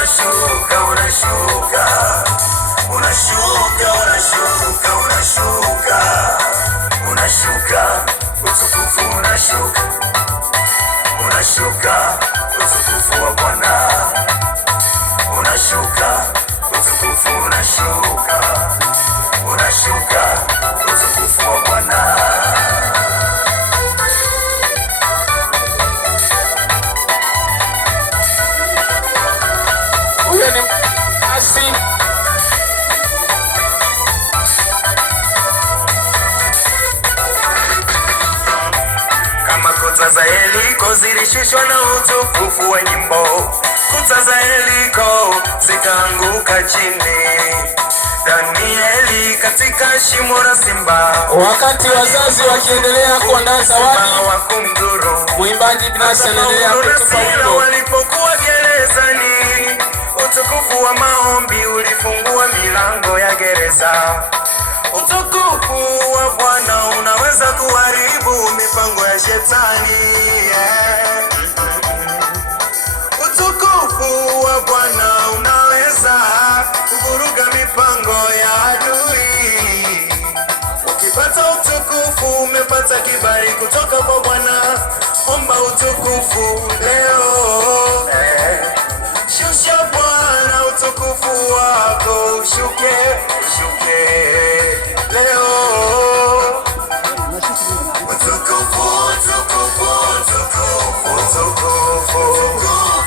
unashuka, unashuka, unashuka, unashuka, unashuka, unashuka, utukufu unashuka, unashuka, utukufu wa Bwana unashuka, utukufu unashuka, unashuka, utukufu wa Bwana. Huyo ni asi kama kuta za Yeriko zilishushwa na utukufu wa nyimbo, kuta za Yeriko zikaanguka chini, Danieli katika shimo la simba. Wakati wazazi wakiendelea kuandaa zawadi, mwimbaji binafsi anaendelea kutupa wimbo. Walipokuwa gerezani, utukufu wa maombi ulifungua milango ya gereza. Utukufu wa Bwana unaweza kuharibu mipango ya shetani. Utukufu wa Bwana unaweza kuvuruga mipango ya adui. Ukipata utukufu umepata kibali kutoka kwa Bwana. Omba utukufu leo. Shusha Bwana utukufu wako ushuke, ushuke leo. Utukufu, utukufu, utukufu, utukufu, utukufu,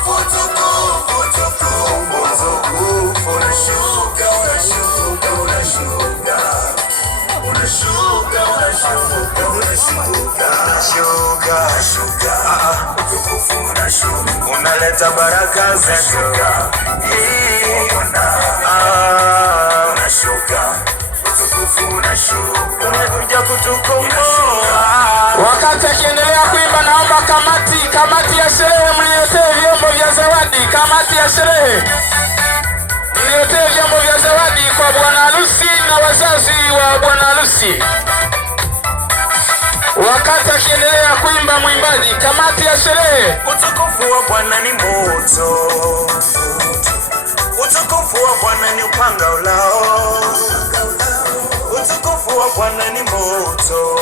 utukufu, utukufu, unashuka, unashuka, unashuka, unashuka, unashuka, unashuka, unashuka, utukufu unashuka, unaleta baraka zashuka, unashuka, utukufu unashuka, unakuja kutukomboa. Wakati akiendelea kuimba, naomba kamati ya sherehe mniletee vyombo vya zawadi. Kamati ya sherehe mniletee vyombo vya zawadi kwa bwana harusi na wazazi wa bwana harusi. Wakati akiendelea kuimba mwimbaji, kamati ya sherehe. Utukufu wa Bwana ni moto, utukufu wa Bwana ni upanga ulao, utukufu wa Bwana ni moto,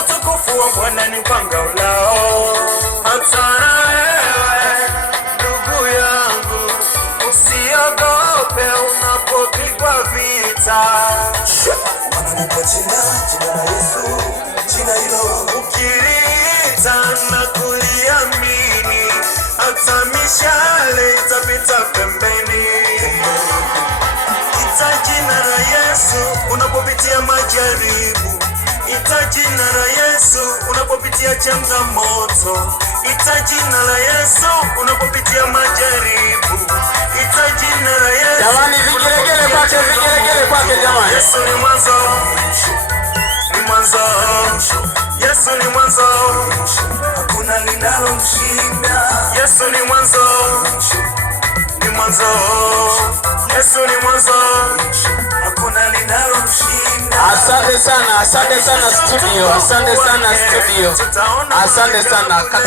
utukufu wa Bwana ni upanga ulao. Hata wewe ndugu yangu usiogope unapopigwa vita. Wananipa jina la Yesu, jina hilo ukiliita na kuliamini, hata mishale itapita pembeni. Ita jina la Yesu unapopitia majaribu, ita jina la Yesu unapopitia changamoto, ita jina la Yesu unapopitia majaribu, ita jina la Yesu. Jamani, vigelegele kwake jamani. Yesu ni mwanzo, ni mwanzo, Yesu ni mwanzo, hakuna linalomshinda. Yesu ni mwanzo, ni mwanzo, Yesu ni mwanzo, hakuna linalomshinda. Asante sana studio, asante sana studio, asante sana.